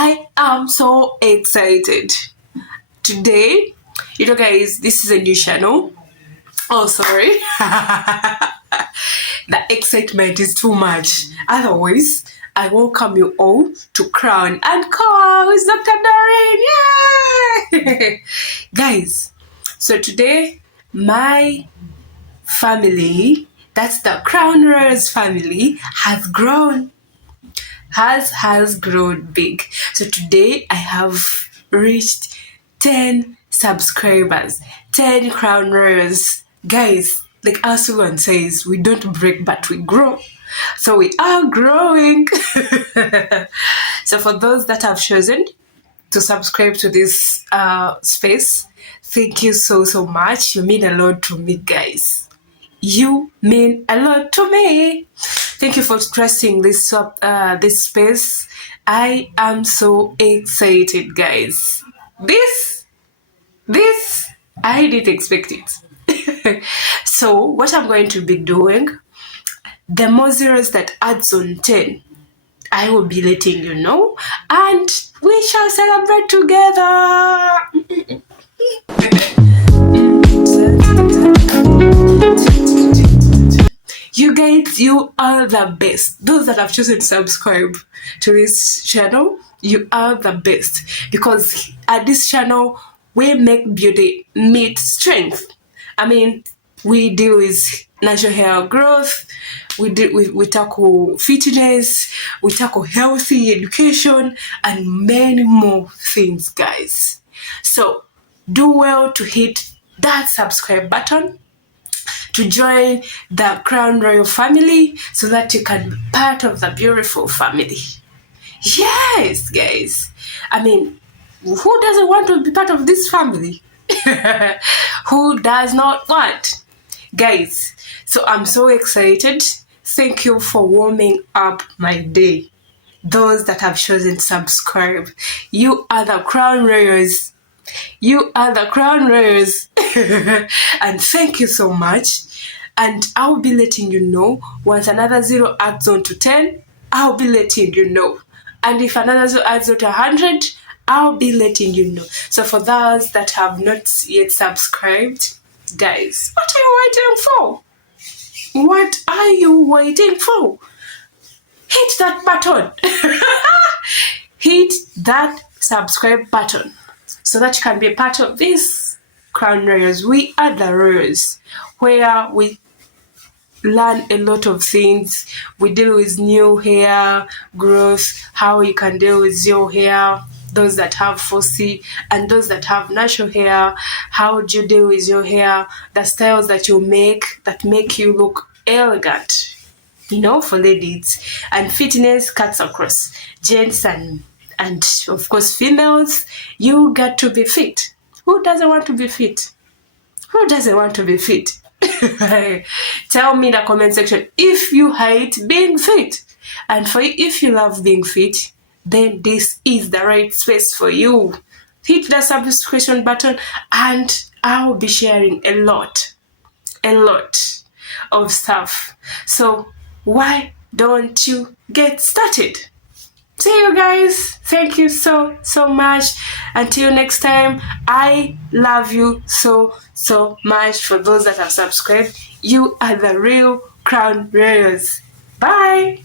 I am so excited. Today, guys, this is a new channel. Oh, sorry. The excitement is too much. Otherwise, I welcome you all to Crown and Call with Dr. Doreen. Yay! Guys, so today, my family, that's the Crown Royals family, has grown big. So today I have reached 10 subscribers, 10 Crown Royals. Guys, like Asulan says, we don't break but we grow. So we are growing. So for those that have chosen to subscribe to this space, thank you so much. You mean a lot to me, guys. You mean a lot to me. Thank you for trusting this space. I am so excited, guys. This I didn't expect it. So what I'm going to be doing, the more zeros that adds on 10, I will be letting you know, and we shall celebrate together. You guys, you are the best. Those that have chosen to subscribe to this channel, you are the best. Because at this channel, we make beauty meet strength. I mean, we deal with natural hair growth, we tackle fitness, we tackle healthy education, and many more things, guys. So, do well to hit that subscribe button, to join the Crown Royal family so that you can be part of the beautiful family. Yes, guys. I mean, who doesn't want to be part of this family? Who does not want? Guys, so I'm so excited. Thank you for warming up my day. Those that have chosen to subscribe, you are the Crown Royals. You are the Crown Royals. And thank you so much. And I'll be letting you know once another zero adds on to 10, I'll be letting you know. And if another zero adds on to 100, I'll be letting you know. So for those that have not yet subscribed, guys, what are you waiting for? What are you waiting for? Hit that button. Hit that subscribe button so that you can be a part of this Crown Royals. We are the Royals, where we learn a lot of things. We deal with new hair growth, how you can deal with your hair, those that have fussy and those that have natural hair. How do you deal with your hair, the styles that you make that make you look elegant, for ladies, and fitness cuts across gents and of course females. You got to be fit. Who doesn't want to be fit? Who doesn't want to be fit? Tell me in the comment section if you hate being fit, and if you love being fit, then this is the right space for you. Hit the subscription button, and I'll be sharing a lot of stuff. So why don't you get started? See you guys. Thank you so much. Until next time, I love you so much. For those that have subscribed, you are the real Crown Royals. Bye.